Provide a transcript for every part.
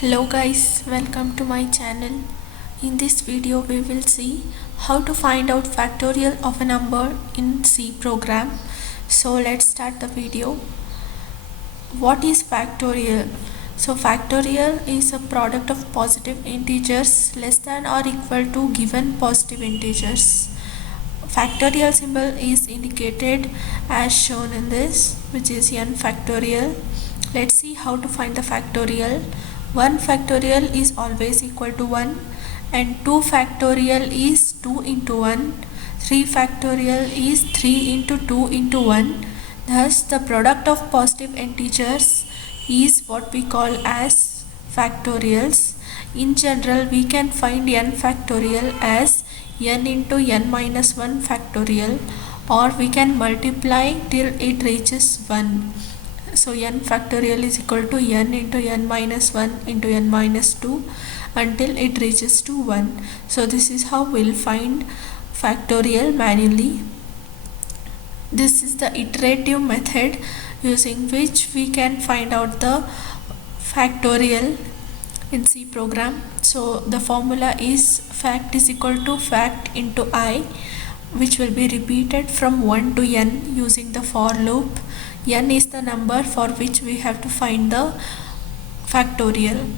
Hello guys, welcome to my channel. In this video we will see how to find out factorial of a number in C program. So let's start the video. What is factorial? So factorial is a product of positive integers less than or equal to given positive integers. Factorial symbol is indicated as shown in this, which is n factorial. Let's see how to find the factorial. 1 factorial is always equal to 1 and 2 factorial is 2 into 1. 3 factorial is 3 into 2 into 1. Thus the product of positive integers is what we call as factorials. In general we can find n factorial as n into n minus 1 factorial, or we can multiply till it reaches 1. So n factorial is equal to n into n minus 1 into n minus 2 until it reaches to 1. So this is how we'll find factorial manually. This is the iterative method using which we can find out the factorial in C program. So the formula is fact is equal to fact into I, which will be repeated from 1 to n using the for loop. N is the number for which we have to find the factorial.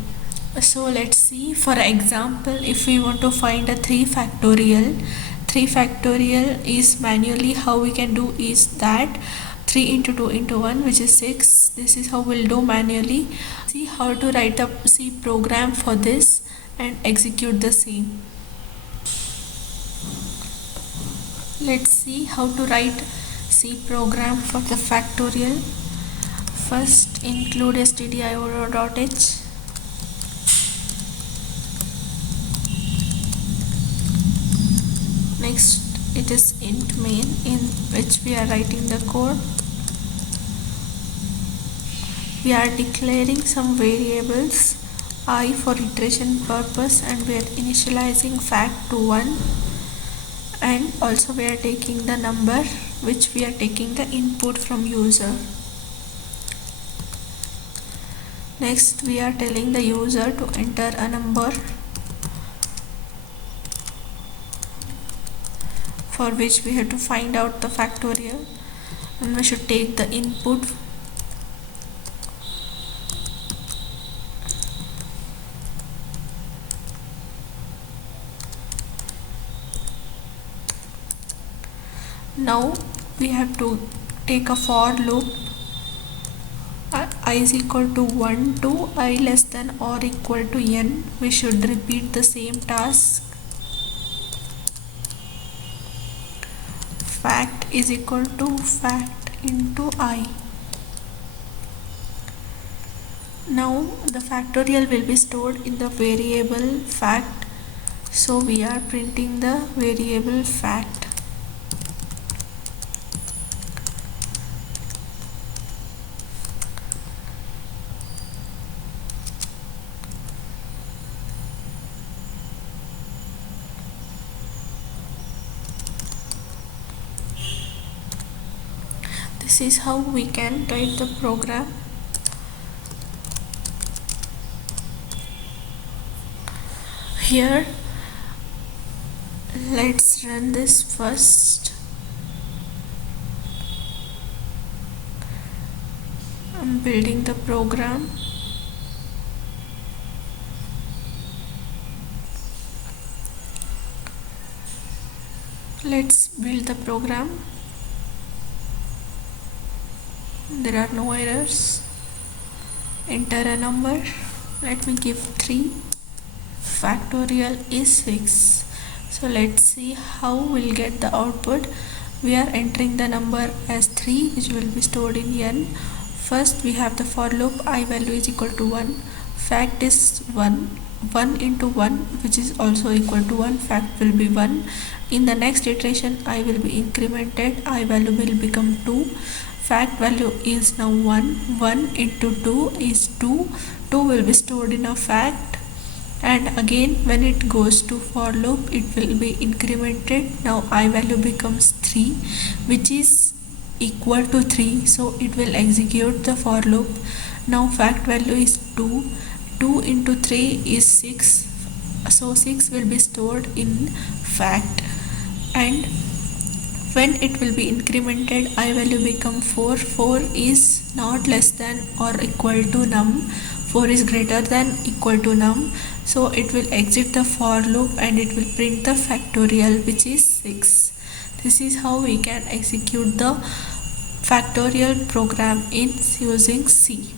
So let's see, for example, if we want to find a 3 factorial, 3 factorial is manually how we can do is that 3 into 2 into 1, which is 6. This is how we'll do manually. See how to write a C program for this and execute the same. Let's see how to write C program for the factorial. First include stdio.h. Next it is int main, in which we are writing the code. We are declaring some variables I for iteration purpose, and we are initializing fact to 1, and also we are taking the number which we are taking the input from user. Next we are telling the user to enter a number for which we have to find out the factorial, and we should take the input. Now we have to take a for loop. I is equal to 1 to I less than or equal to n. We should repeat the same task. Fact is equal to fact into I. Now the factorial will be stored in the variable fact, so we are printing the variable fact. This is how we can write the program. Here let's run this first. I'm building the program. Let's build the program. There are no errors. Enter a number. Let me give 3. Factorial is 6. So let's see how we'll get the output. We are entering the number as 3, which will be stored in n. First we have the for loop. I value is equal to 1. Fact is 1. 1 into 1, which is also equal to 1. Fact will be 1. In the next iteration I will be incremented. I value will become 2. Fact value is now 1. 1 into 2 is 2. 2 will be stored in a fact, and again when it goes to for loop it will be incremented. Now I value becomes 3, which is equal to 3, so it will execute the for loop. Now fact value is 2. 2 into 3 is 6, so 6 will be stored in fact, and when it will be incremented, I value become 4. 4 is not less than or equal to num. 4 is greater than equal to num. So it will exit the for loop and it will print the factorial, which is 6. This is how we can execute the factorial program in using C.